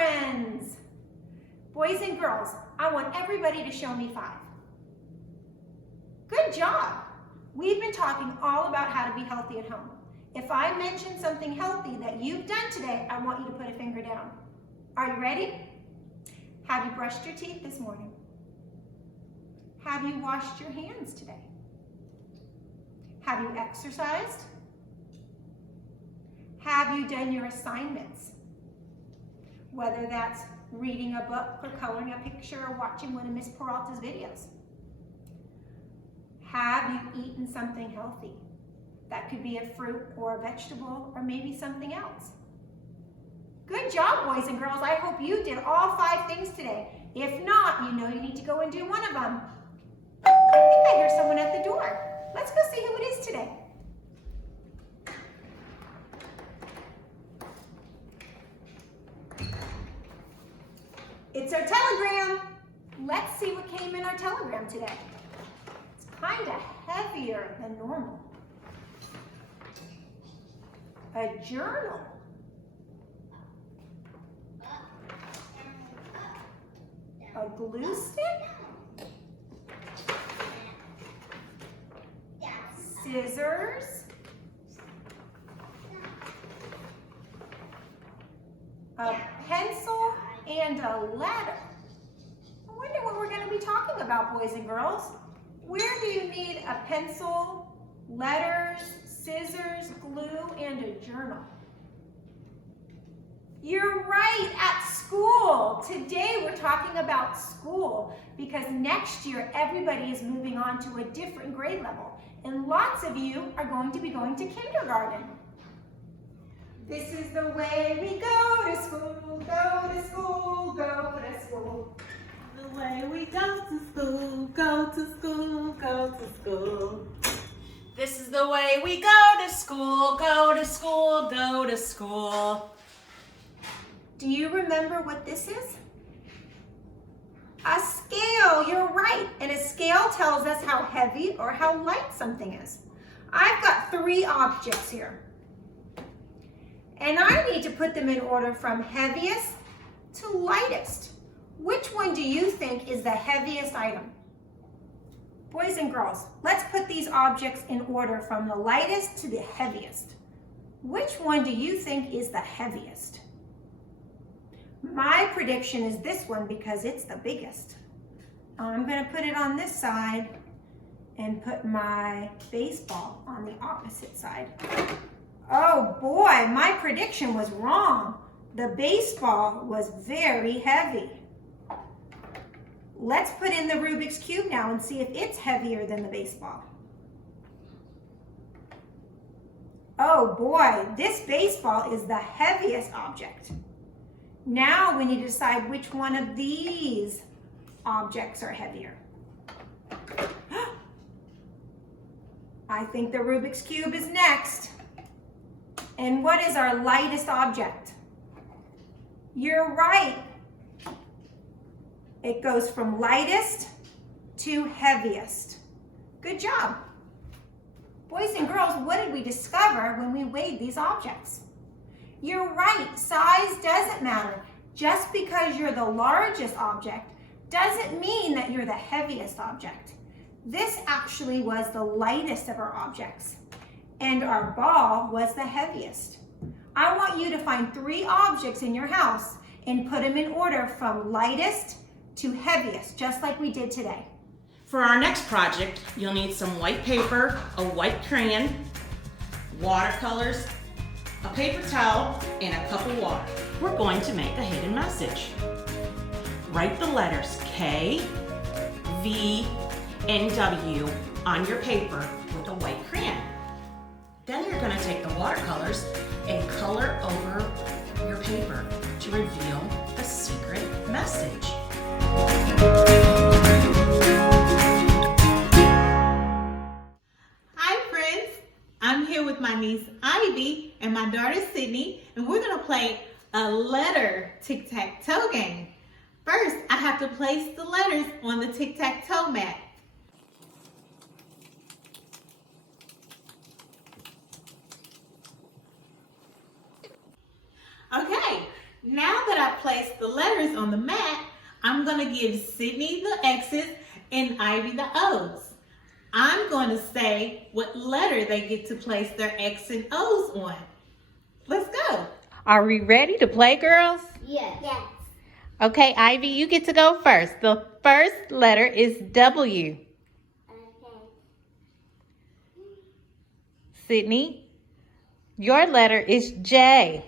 friends. Boys and girls, I want everybody to show me 5. Good job. We've been talking all about how to be healthy at home. If I mention something healthy that you've done today, I want you to put a finger down. Are you ready? Have you brushed your teeth this morning? Have you washed your hands today? Have you exercised? Have you done your assignments? Whether that's reading a book or coloring a picture or watching one of Miss Peralta's videos. Have you eaten something healthy? That could be a fruit or a vegetable or maybe something else. Good job, boys and girls. I hope you did all 5 things today. If not, you know you need to go and do one of them. I think I hear someone at the door. Let's go see who it is today. It's our telegram. Let's see what came in our telegram today. It's kind of heavier than normal. A journal. A glue stick. Scissors. A pencil and a letter. I wonder what we're going to be talking about, boys and girls. Where do you need a pencil, letters, scissors, glue, and a journal? You're right, at school. Today we're talking about school because next year everybody is moving on to a different grade level and lots of you are going to be going to kindergarten. This is the way we go to school, go to school, go to school. The way we go to school, go to school, go to school. This is the way we go to school, go to school, go to school. Do you remember what this is? A scale, you're right. And a scale tells us how heavy or how light something is. I've got 3 objects here. And I need to put them in order from heaviest to lightest. Which one do you think is the heaviest item? Boys and girls, let's put these objects in order from the lightest to the heaviest. Which one do you think is the heaviest? My prediction is this one because it's the biggest. I'm going to put it on this side and put my baseball on the opposite side. Oh boy, my prediction was wrong. The baseball was very heavy. Let's put in the Rubik's Cube now and see if it's heavier than the baseball. Oh boy, this baseball is the heaviest object. Now we need to decide which one of these objects are heavier. I think the Rubik's Cube is next. And what is our lightest object? You're right. It goes from lightest to heaviest. Good job. Boys and girls, what did we discover when we weighed these objects? You're right, size doesn't matter. Just because you're the largest object doesn't mean that you're the heaviest object. This actually was the lightest of our objects, and our ball was the heaviest. I want you to find 3 objects in your house and put them in order from lightest to heaviest, just like we did today. For our next project, you'll need some white paper, a white crayon, watercolors, a paper towel, and a cup of water. We're going to make a hidden message. Write the letters K, V, and W on your paper with a white crayon. Then you're going to take the watercolors and color over your paper to reveal the secret message. Hi friends, I'm here with my niece Ivy and my daughter Sydney, and we're going to play a letter tic-tac-toe game. First, I have to place the letters on the tic-tac-toe mat. Okay, Now that I've placed the letters on the mat, I'm going to give Sydney the X's and Ivy the O's. I'm going to say what letter they get to place their X and O's on. Let's go. Are we ready to play, girls? Yes. Yes. Okay, Ivy, you get to go first. The first letter is W. Okay. Sydney, your letter is J.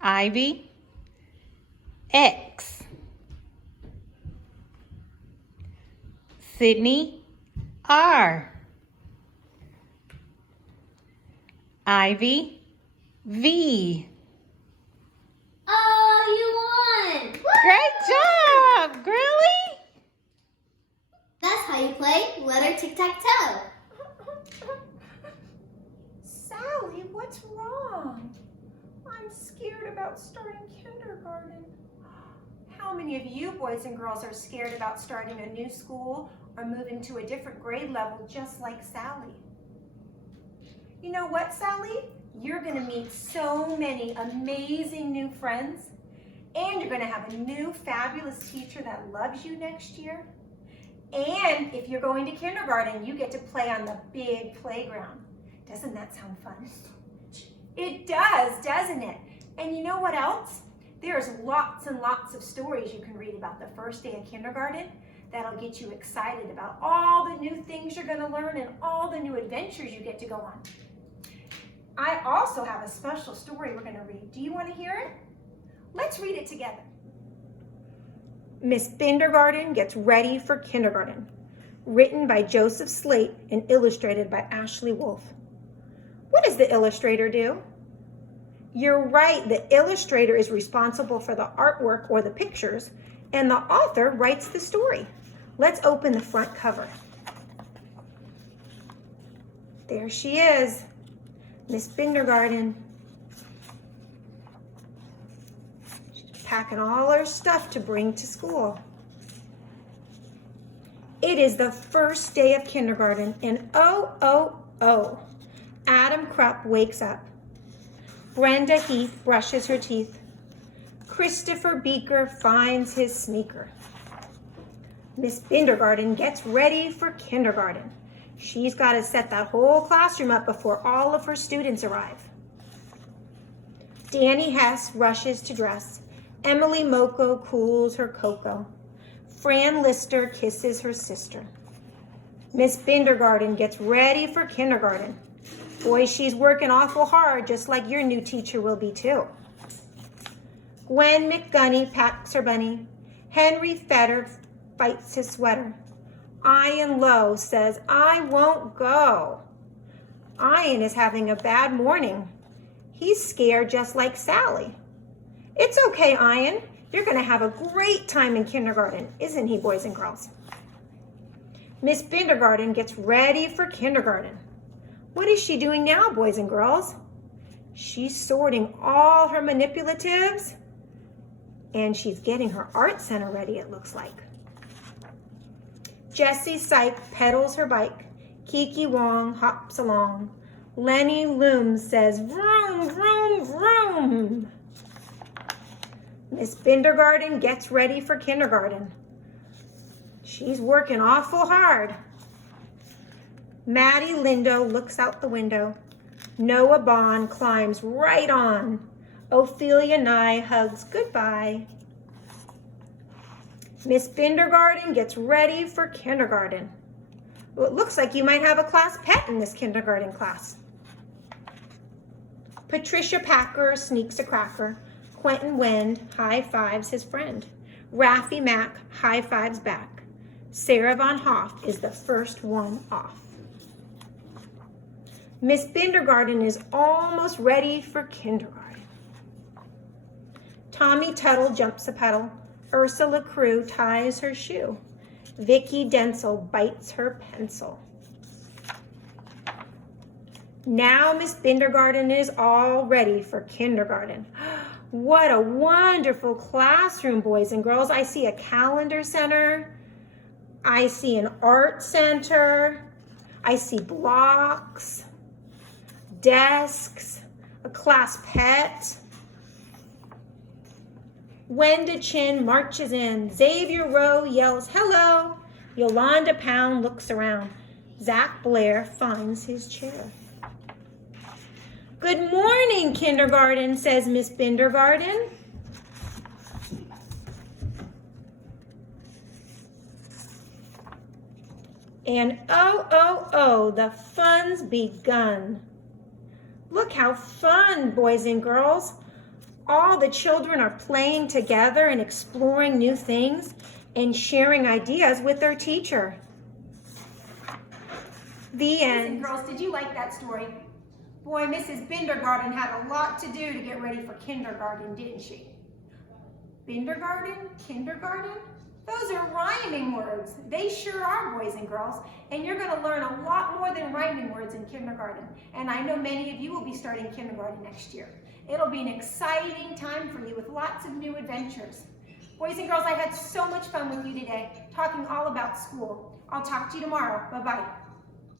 Ivy, X. Sydney, R. Ivy, V. Oh, you won! Great job, Grilly. That's how you play letter Tic Tac Toe. Sally, what's wrong? I'm scared about starting kindergarten. How many of you boys and girls are scared about starting a new school or moving to a different grade level just like Sally? You know what, Sally? You're going to meet so many amazing new friends, and you're going to have a new fabulous teacher that loves you next year. And if you're going to kindergarten, you get to play on the big playground. Doesn't that sound fun? It does, doesn't it? And you know what else? There's lots and lots of stories you can read about the first day of kindergarten that'll get you excited about all the new things you're going to learn and all the new adventures you get to go on. I also have a special story we're going to read. Do you want to hear it? Let's read it together. Miss Bindergarten Gets Ready for Kindergarten, written by Joseph Slate and illustrated by Ashley Wolf. What does the illustrator do? You're right, the illustrator is responsible for the artwork or the pictures, and the author writes the story. Let's open the front cover. There she is, Miss Bindergarten. She's packing all her stuff to bring to school. It is the first day of kindergarten, and oh, Adam Krupp wakes up. Brenda Heath brushes her teeth. Christopher Beaker finds his sneaker. Miss Bindergarten gets ready for kindergarten. She's got to set that whole classroom up before all of her students arrive. Danny Hess rushes to dress. Emily Moko cools her cocoa. Fran Lister kisses her sister. Miss Bindergarten gets ready for kindergarten. Boy, she's working awful hard, just like your new teacher will be too. Gwen McGunny packs her bunny. Henry Fetter fights his sweater. Ian Lowe says, I won't go. Ian is having a bad morning. He's scared just like Sally. It's okay, Ian. You're going to have a great time in kindergarten, isn't he, boys and girls? Miss Bindergarten gets ready for kindergarten. What is she doing now, boys and girls? She's sorting all her manipulatives, and she's getting her art center ready, it looks like. Jessie Syke pedals her bike. Kiki Wong hops along. Lenny Loom says, vroom, vroom, vroom. Miss Bindergarten gets ready for kindergarten. She's working awful hard. Maddie Lindo looks out the window. Noah Bond climbs right on. Ophelia Nye hugs goodbye. Miss Bindergarten gets ready for kindergarten. Well, it looks like you might have a class pet in this kindergarten class. Patricia Packer sneaks a cracker. Quentin Wend high fives his friend. Raffy Mack high fives back. Sarah Von Hoff is the first one off. Miss Bindergarten is almost ready for kindergarten. Tommy Tuttle jumps a pedal. Ursula Crew ties her shoe. Vicki Densel bites her pencil. Now Miss Bindergarten is all ready for kindergarten. What a wonderful classroom, boys and girls. I see a calendar center. I see an art center. I see blocks, desks. a class pet. Wenda Chin marches in. Xavier Rowe yells, hello. Yolanda Pound looks around. Zach Blair finds his chair. Good morning, kindergarten, says Miss Bindergarten. And oh, the fun's begun. Look how fun, boys and girls. All the children are playing together and exploring new things and sharing ideas with their teacher. The end. Boys and girls, did you like that story? Boy, Mrs. Bindergarten had a lot to do to get ready for kindergarten, didn't she? Bindergarten? Kindergarten? Those are rhyming words. They sure are, boys and girls. And you're going to learn a lot more than rhyming words in kindergarten. And I know many of you will be starting kindergarten next year. It'll be an exciting time for you with lots of new adventures. Boys and girls, I had so much fun with you today, talking all about school. I'll talk to you tomorrow. Bye-bye.